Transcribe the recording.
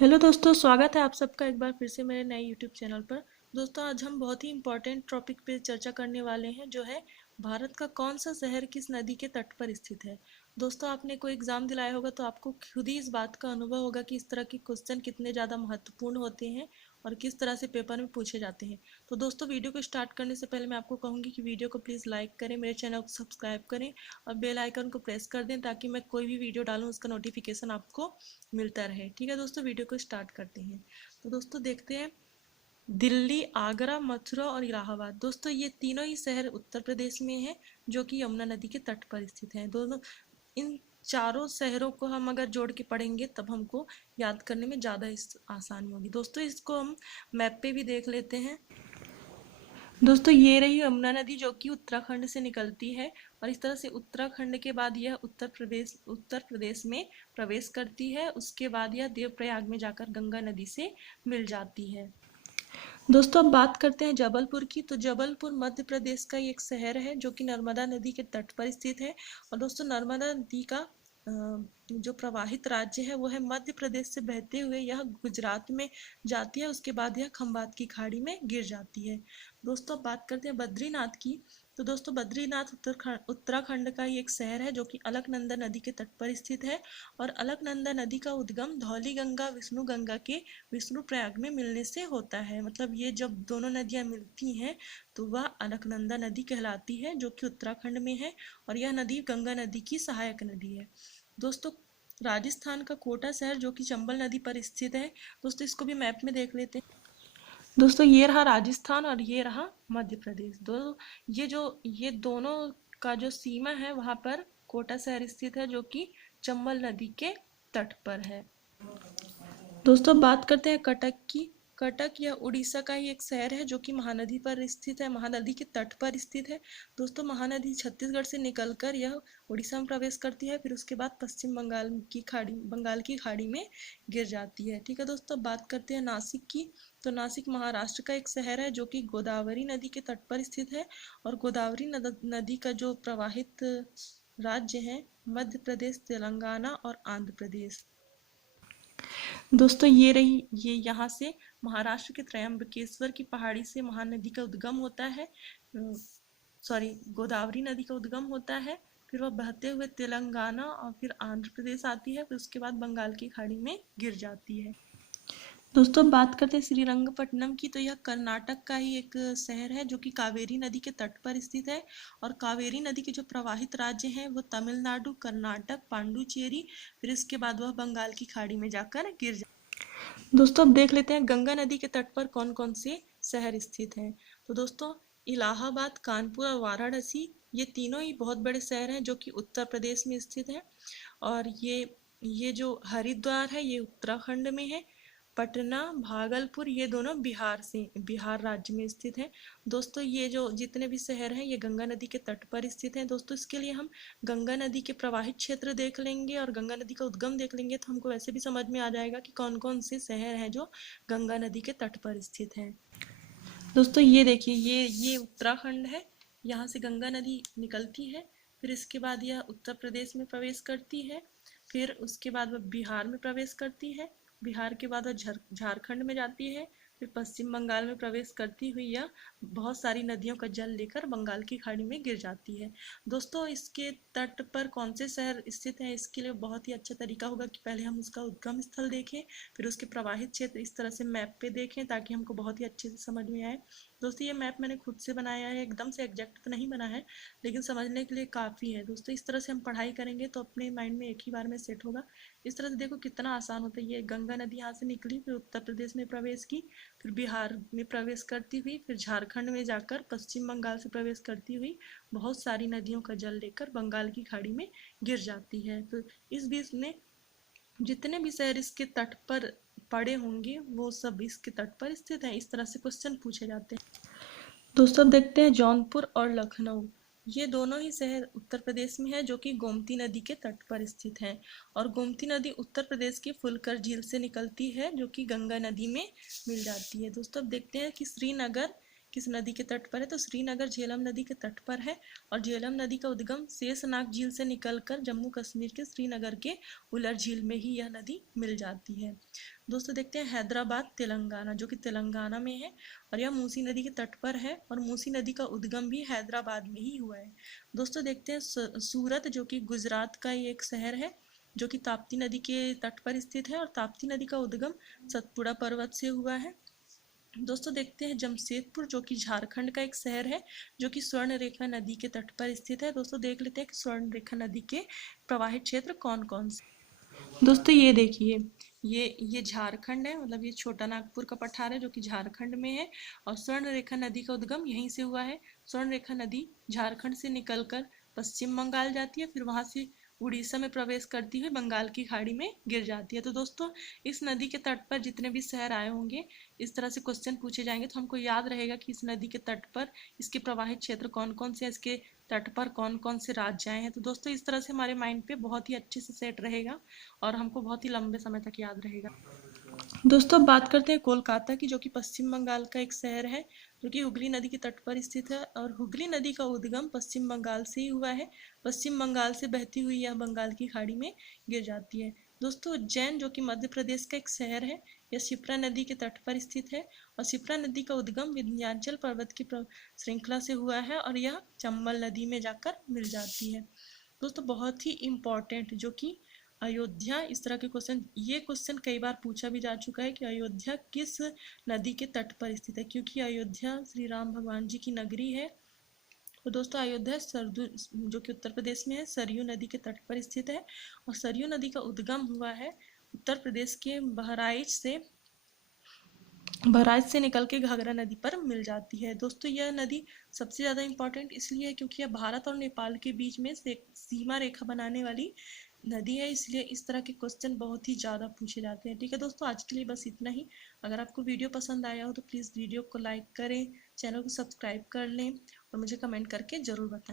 Hello दोस्तों, स्वागत है आप सबका एक बार फिर से मेरे नए यूट्यूब चैनल पर। दोस्तों, आज हम बहुत ही इम्पोर्टेंट टॉपिक पे चर्चा करने वाले हैं, जो है भारत का कौन सा शहर किस नदी के तट पर स्थित है। दोस्तों, आपने कोई एग्जाम दिलाया होगा तो आपको खुद ही इस बात का अनुभव होगा कि इस तरह के क्वेश्चन कितने ज़्यादा महत्वपूर्ण होते हैं और किस तरह से पेपर में पूछे जाते हैं। तो दोस्तों, वीडियो को स्टार्ट करने से पहले मैं आपको कहूँगी कि वीडियो को प्लीज़ लाइक करें, मेरे चैनल को सब्सक्राइब करें और बेल आइकन को प्रेस कर दें ताकि मैं कोई भी वीडियो डालूँ उसका नोटिफिकेशन आपको मिलता रहे। ठीक है दोस्तों, वीडियो को स्टार्ट करते हैं। तो दोस्तों देखते हैं, दिल्ली, आगरा, मथुरा और इलाहाबाद। दोस्तों, ये तीनों ही शहर उत्तर प्रदेश में हैं, जो कि यमुना नदी के तट पर स्थित हैं। दोनों इन चारों शहरों को हम अगर जोड़ के पढ़ेंगे तब हमको याद करने में ज़्यादा आसानी होगी। दोस्तों, इसको हम मैप पे भी देख लेते हैं। दोस्तों, ये रही यमुना नदी, जो कि उत्तराखंड से निकलती है और इस तरह से उत्तराखंड के बाद यह उत्तर प्रदेश में प्रवेश करती है। उसके बाद यह देवप्रयाग में जाकर गंगा नदी से मिल जाती है। दोस्तों, अब बात करते हैं जबलपुर की। तो जबलपुर मध्य प्रदेश का एक शहर है, जो कि नर्मदा नदी के तट पर स्थित है। और दोस्तों, नर्मदा नदी का जो प्रवाहित राज्य है वो है मध्य प्रदेश से बहते हुए यह गुजरात में जाती है। उसके बाद यह खंबात की खाड़ी में गिर जाती है। दोस्तों, अब बात करते हैं बद्रीनाथ की। तो दोस्तों, बद्रीनाथ उत्तराखंड का ही एक शहर है, जो कि अलकनंदा नदी के तट पर स्थित है। और अलकनंदा नदी का उद्गम धौली गंगा विष्णु गंगा के विष्णु प्रयाग में मिलने से होता है। मतलब ये जब दोनों नदियां मिलती हैं तो वह अलकनंदा नदी कहलाती है, जो कि उत्तराखंड में है। और यह नदी गंगा नदी की सहायक नदी है। दोस्तों, राजस्थान का कोटा शहर, जो कि चंबल नदी पर स्थित है। दोस्तों, इसको भी मैप में देख लेते हैं। दोस्तों, ये रहा राजस्थान और ये रहा मध्य प्रदेश। ये दोनों का जो सीमा है वहां पर कोटा शहर स्थित है, जो कि चंबल नदी के तट पर है। दोस्तों, बात करते हैं कटक की। कटक यह उड़ीसा का ही एक शहर है, जो कि महानदी पर स्थित है, महानदी के तट पर स्थित है। दोस्तों, महानदी छत्तीसगढ़ से निकलकर यह उड़ीसा में प्रवेश करती है, फिर उसके बाद पश्चिम बंगाल की खाड़ी में गिर जाती है। ठीक है दोस्तों, बात करते हैं नासिक की। तो नासिक महाराष्ट्र का एक शहर है, जो कि गोदावरी नदी के तट पर स्थित है। और गोदावरी नदी का जो प्रवाहित राज्य है मध्य प्रदेश, तेलंगाना और आंध्र प्रदेश। दोस्तों, ये यहाँ से महाराष्ट्र के त्रयंबकेश्वर की पहाड़ी से महानदी का उद्गम होता है। गोदावरी नदी का उद्गम होता है। फिर वह बहते हुए तेलंगाना और फिर आंध्र प्रदेश आती है, फिर उसके बाद बंगाल की खाड़ी में गिर जाती है। दोस्तों, बात करते हैं श्रीरंगपट्टनम की। तो यह कर्नाटक का ही एक शहर है, जो कि कावेरी नदी के तट पर स्थित है। और कावेरी नदी के जो प्रवाहित राज्य हैं वो तमिलनाडु, कर्नाटक, पांडुचेरी, फिर इसके बाद वह बंगाल की खाड़ी में जाकर गिर जाती है। दोस्तों, अब देख लेते हैं गंगा नदी के तट पर कौन कौन से शहर स्थित हैं। तो दोस्तों, इलाहाबाद, कानपुर और वाराणसी, ये तीनों ही बहुत बड़े शहर हैं, जो कि उत्तर प्रदेश में स्थित हैं। और ये जो हरिद्वार है ये उत्तराखंड में है। पटना, भागलपुर, ये दोनों बिहार राज्य में स्थित हैं। दोस्तों, ये जो जितने भी शहर हैं ये गंगा नदी के तट पर स्थित हैं। दोस्तों, इसके लिए हम गंगा नदी के प्रवाहित क्षेत्र देख लेंगे और गंगा नदी का उद्गम देख लेंगे, तो हमको वैसे भी समझ में आ जाएगा कि कौन कौन से शहर हैं जो गंगा नदी के तट पर स्थित हैं। दोस्तों, ये देखिए, ये उत्तराखंड है। यहाँ से गंगा नदी निकलती है, फिर इसके बाद यह उत्तर प्रदेश में प्रवेश करती है, फिर उसके बाद वह बिहार में प्रवेश करती है, बिहार के बाद वह झारखंड में जाती है, फिर पश्चिम बंगाल में प्रवेश करती हुई यह बहुत सारी नदियों का जल लेकर बंगाल की खाड़ी में गिर जाती है। दोस्तों, इसके तट पर कौन से शहर स्थित हैं, इसके लिए बहुत ही अच्छा तरीका होगा कि पहले हम उसका उद्गम स्थल देखें, फिर उसके प्रवाहित क्षेत्र इस तरह से मैप पे देखें, ताकि हमको बहुत ही अच्छे से समझ में आए। दोस्तों, ये मैप मैंने खुद से बनाया है, एकदम से एग्जैक्ट तो नहीं बना है, लेकिन समझने के लिए काफ़ी है। दोस्तों, इस तरह से हम पढ़ाई करेंगे तो अपने माइंड में एक ही बार में सेट होगा। इस तरह से देखो कितना आसान होता है। ये गंगा नदी यहाँ से निकली, फिर उत्तर प्रदेश में प्रवेश की, फिर बिहार में प्रवेश करती हुई, फिर झारखंड में जाकर पश्चिम बंगाल से प्रवेश करती हुई बहुत सारी नदियों का जल लेकर बंगाल की खाड़ी में गिर जाती है। तो इस बीच में जितने भी शहर इसके तट पर पड़े होंगे वो सब इसके तट पर स्थित हैं। इस तरह से क्वेश्चन पूछे जाते हैं। दोस्तों, अब देखते हैं जौनपुर और लखनऊ। ये दोनों ही शहर उत्तर प्रदेश में है, जो कि गोमती नदी के तट पर स्थित हैं। और गोमती नदी उत्तर प्रदेश की फुलकर झील से निकलती है, जो कि गंगा नदी में मिल जाती है। दोस्तों, अब देखते हैं कि श्रीनगर किस नदी के तट पर है। तो श्रीनगर झेलम नदी के तट पर है। और झेलम नदी का उद्गम शेषनाग झील से निकलकर जम्मू कश्मीर के श्रीनगर के उलर झील में ही यह नदी मिल जाती है। दोस्तों देखते हैं हैदराबाद तेलंगाना, जो कि तेलंगाना में है और यह मूसी नदी के तट पर है और मूसी नदी का उद्गम भी हैदराबाद में ही हुआ है। दोस्तों देखते हैं सूरत, जो कि गुजरात का ही एक शहर है, जो कि ताप्ती नदी के तट पर स्थित है और ताप्ती नदी का उद्गम सतपुड़ा पर्वत से हुआ है। दोस्तों देखते हैं जमशेदपुर, जो कि झारखंड का एक शहर है, जो कि स्वर्ण रेखा नदी के तट पर स्थित है। दोस्तों देख लेते हैं कि स्वर्ण रेखा नदी के प्रवाहित क्षेत्र कौन कौन से। दोस्तों ये देखिए, ये झारखंड है, मतलब ये छोटा नागपुर का पठार है जो कि झारखंड में है और स्वर्ण रेखा नदी का उद्गम यहीं से हुआ है। स्वर्ण रेखा नदी झारखंड से निकलकर पश्चिम बंगाल जाती है, फिर वहां से उड़ीसा में प्रवेश करती हुई बंगाल की खाड़ी में गिर जाती है। तो दोस्तों इस नदी के तट पर जितने भी शहर आए होंगे, इस तरह से क्वेश्चन पूछे जाएंगे तो हमको याद रहेगा कि इस नदी के तट पर इसके प्रवाहित क्षेत्र कौन कौन से हैं, इसके तट पर कौन कौन से राज्य आए हैं। तो दोस्तों इस तरह से हमारे माइंड पे बहुत ही अच्छे से सेट रहेगा और हमको बहुत ही लंबे समय तक याद रहेगा। दोस्तों अब बात करते हैं कोलकाता की, जो कि पश्चिम बंगाल का एक शहर है, जो कि हुगली नदी के तट पर स्थित है और हुगली नदी का उद्गम पश्चिम बंगाल से ही हुआ है। पश्चिम बंगाल से बहती हुई यह बंगाल की खाड़ी में गिर जाती है। दोस्तों उज्जैन, जो कि मध्य प्रदेश का एक शहर है, यह शिप्रा नदी के तट पर स्थित है और शिप्रा नदी का उद्गम विंध्याचल पर्वत की श्रृंखला से हुआ है और यह चंबल नदी में जाकर मिल जाती है। दोस्तों बहुत ही इम्पोर्टेंट, जो कि अयोध्या, इस तरह के क्वेश्चन, ये क्वेश्चन कई बार पूछा भी जा चुका है कि अयोध्या किस नदी के तट पर स्थित है, क्योंकि अयोध्या श्री राम भगवान जी की नगरी है। तो दोस्तों अयोध्या सरदू, जो कि उत्तर प्रदेश में है, सरयू नदी के तट पर स्थित है और सरयू नदी का उद्गम हुआ है उत्तर प्रदेश के बहराइच से निकल के घाघरा नदी पर मिल जाती है। दोस्तों यह नदी सबसे ज़्यादा इम्पोर्टेंट इसलिए है क्योंकि यह भारत और नेपाल के बीच में सीमा रेखा बनाने वाली नदी है, इसलिए इस तरह के क्वेश्चन बहुत ही ज़्यादा पूछे जाते हैं। ठीक है दोस्तों, आज के लिए बस इतना ही। अगर आपको वीडियो पसंद आया हो तो प्लीज़ वीडियो को लाइक करें, चैनल को सब्सक्राइब कर लें और मुझे कमेंट करके ज़रूर बताएं।